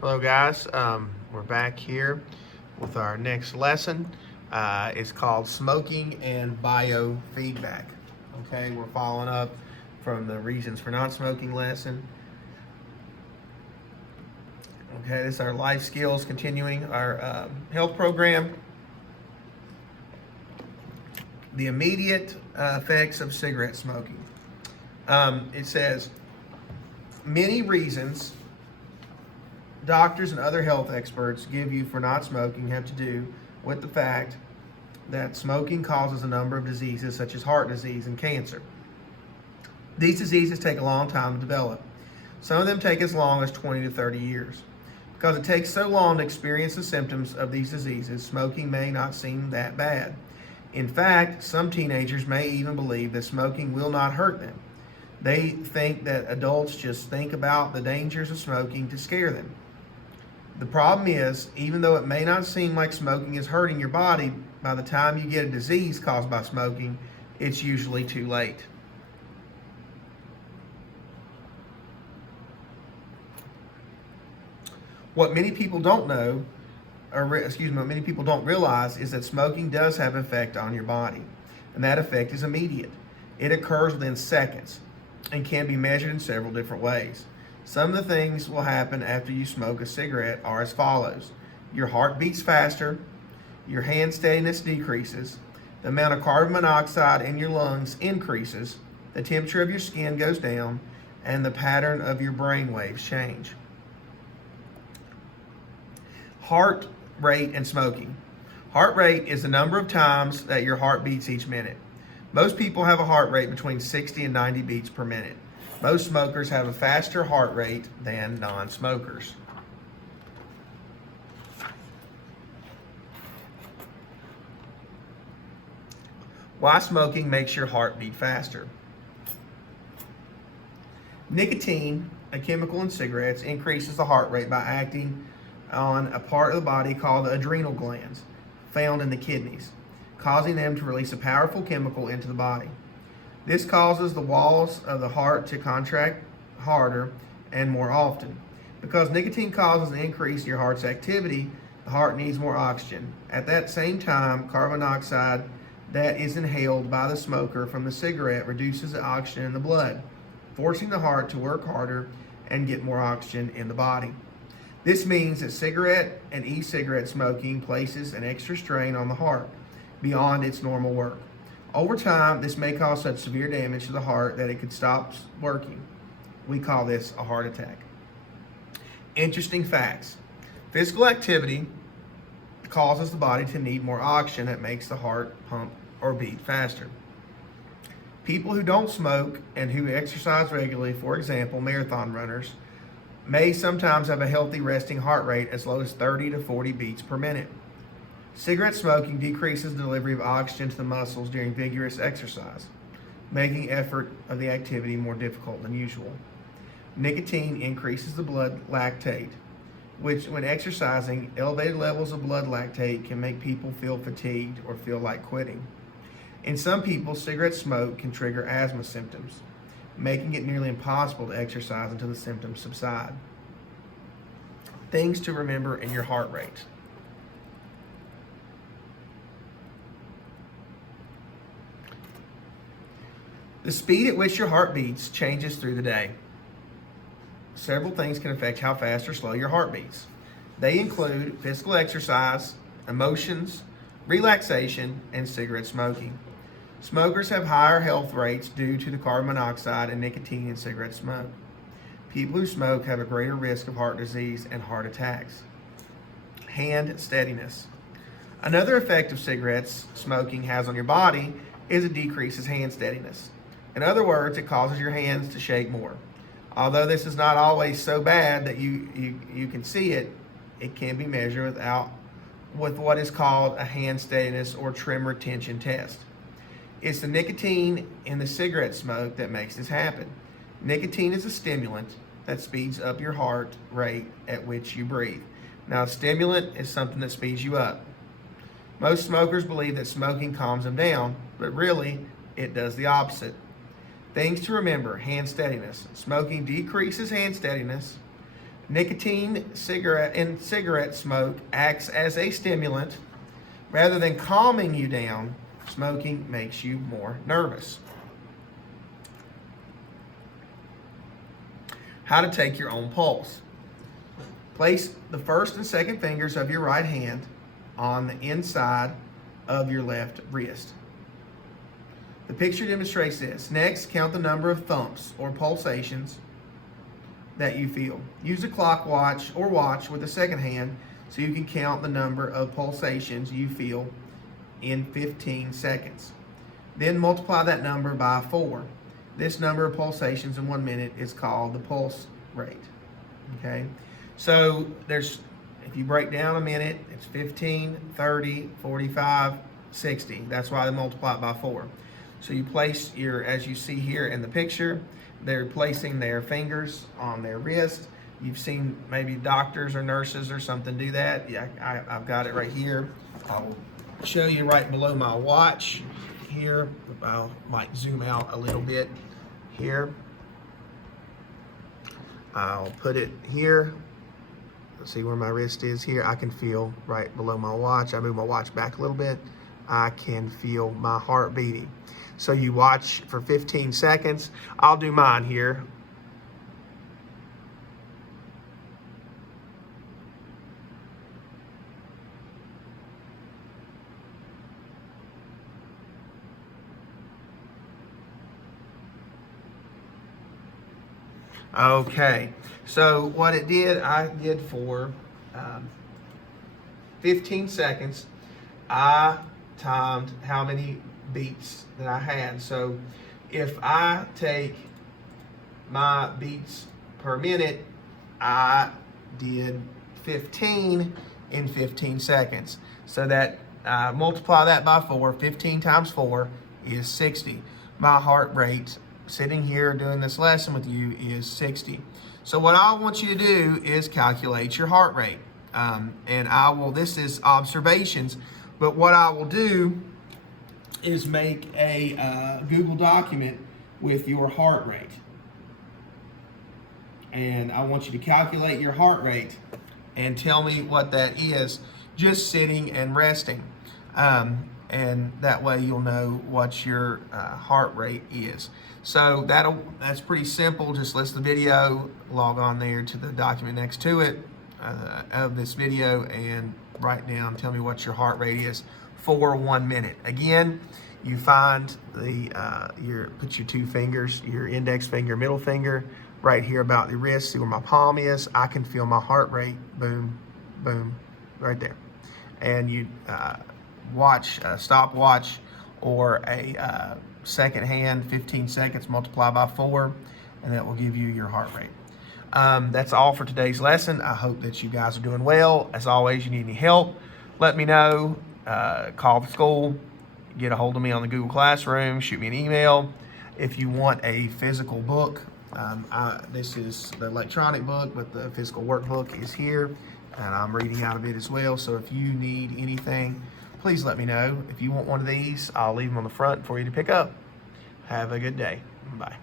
Hello guys, we're back here with our next lesson. It's called Smoking and Biofeedback. Okay, we're following up from the reasons for not smoking lesson. Okay, this is our life skills, continuing our health program. The immediate effects of cigarette smoking. It says, many reasons doctors and other health experts give you for not smoking have to do with the fact that smoking causes a number of diseases such as heart disease and cancer. These diseases take a long time to develop. Some of them take as long as 20 to 30 years. Because it takes so long to experience the symptoms of these diseases, smoking may not seem that bad. In fact, some teenagers may even believe that smoking will not hurt them. They think that adults just think about the dangers of smoking to scare them. The problem is, even though it may not seem like smoking is hurting your body, by the time you get a disease caused by smoking, it's usually too late. What many people don't know, what many people don't realize is that smoking does have an effect on your body, and that effect is immediate. It occurs within seconds and can be measured in several different ways. Some of the things will happen after you smoke a cigarette are as follows. Your heart beats faster, your hand steadiness decreases, the amount of carbon monoxide in your lungs increases, the temperature of your skin goes down, and the pattern of your brain waves change. Heart rate and smoking. Heart rate is the number of times that your heart beats each minute. Most people have a heart rate between 60 and 90 beats per minute. Most smokers have a faster heart rate than non-smokers. Why smoking makes your heart beat faster? Nicotine, a chemical in cigarettes, increases the heart rate by acting on a part of the body called the adrenal glands, found in the kidneys, causing them to release a powerful chemical into the body. This causes the walls of the heart to contract harder and more often. Because nicotine causes an increase in your heart's activity, the heart needs more oxygen. At that same time, carbon dioxide that is inhaled by the smoker from the cigarette reduces the oxygen in the blood, forcing the heart to work harder and get more oxygen in the body. This means that cigarette and e-cigarette smoking places an extra strain on the heart beyond its normal work. Over time, this may cause such severe damage to the heart that it could stop working. We call this a heart attack. Interesting facts. Physical activity causes the body to need more oxygen that makes the heart pump or beat faster. People who don't smoke and who exercise regularly, for example, marathon runners, may sometimes have a healthy resting heart rate as low as 30 to 40 beats per minute. Cigarette smoking decreases the delivery of oxygen to the muscles during vigorous exercise, making effort of the activity more difficult than usual. Nicotine increases the blood lactate, which, when exercising, elevated levels of blood lactate can make people feel fatigued or feel like quitting. In some people, cigarette smoke can trigger asthma symptoms, making it nearly impossible to exercise until the symptoms subside. Things to remember in your heart rate. The speed at which your heart beats changes through the day. Several things can affect how fast or slow your heart beats. They include physical exercise, emotions, relaxation, and cigarette smoking. Smokers have higher health rates due to the carbon monoxide and nicotine in cigarette smoke. People who smoke have a greater risk of heart disease and heart attacks. Hand steadiness. Another effect of cigarettes smoking has on your body is it decreases hand steadiness. In other words, it causes your hands to shake more. Although this is not always so bad that you can see it, it can be measured with what is called a hand steadiness or tremor tension test. It's the nicotine in the cigarette smoke that makes this happen. Nicotine is a stimulant that speeds up your heart rate at which you breathe. Now, a stimulant is something that speeds you up. Most smokers believe that smoking calms them down, but really, it does the opposite. Things to remember: hand steadiness. Smoking decreases hand steadiness. Nicotine in cigarette smoke acts as a stimulant. Rather than calming you down, smoking makes you more nervous. How to take your own pulse. Place the first and second fingers of your right hand on the inside of your left wrist. The picture demonstrates this. Next, count the number of thumps or pulsations that you feel. Use a clock watch or watch with the second hand so you can count the number of pulsations you feel in 15 seconds. Then multiply that number by 4. This number of pulsations in 1 minute is called the pulse rate. Okay? So if you break down a minute, it's 15, 30, 45, 60. That's why they multiply it by 4. So you place as you see here in the picture, they're placing their fingers on their wrist. You've seen maybe doctors or nurses or something do that. Yeah, I've got it right here. I'll show you right below my watch here. I might zoom out a little bit here. I'll put it here. See where my wrist is here? I can feel right below my watch. I move my watch back a little bit. I can feel my heart beating. So you watch for 15 seconds. I'll do mine here. Okay, so what it did, I did for 15 seconds. I timed how many beats that I had. So if I take my beats per minute, I did 15 in 15 seconds. So that multiply that by 4. 15 times 4 is 60. My heart rate sitting here doing this lesson with you is 60. So what I want you to do is calculate your heart rate. And this is observations, but what I will do is make a Google document with your heart rate. And I want you to calculate your heart rate and tell me what that is, just sitting and resting. And that way you'll know what your heart rate is. So that's pretty simple. Just listen to the video, log on there to the document next to it of this video, and write down, tell me what your heart rate is for 1 minute. Again, you find put your 2 fingers, your index finger, middle finger, right here about the wrist, see where my palm is. I can feel my heart rate, boom, boom, right there. And you watch a stopwatch or a second hand, 15 seconds, multiply by 4, and that will give you your heart rate. That's all for today's lesson. I hope that you guys are doing well. As always, you need any help, let me know. Call the school, get a hold of me on the Google Classroom, shoot me an email. If you want a physical book, this is the electronic book, but the physical workbook is here, and I'm reading out of it as well. So if you need anything, please let me know. If you want one of these, I'll leave them on the front for you to pick up. Have a good day. Bye.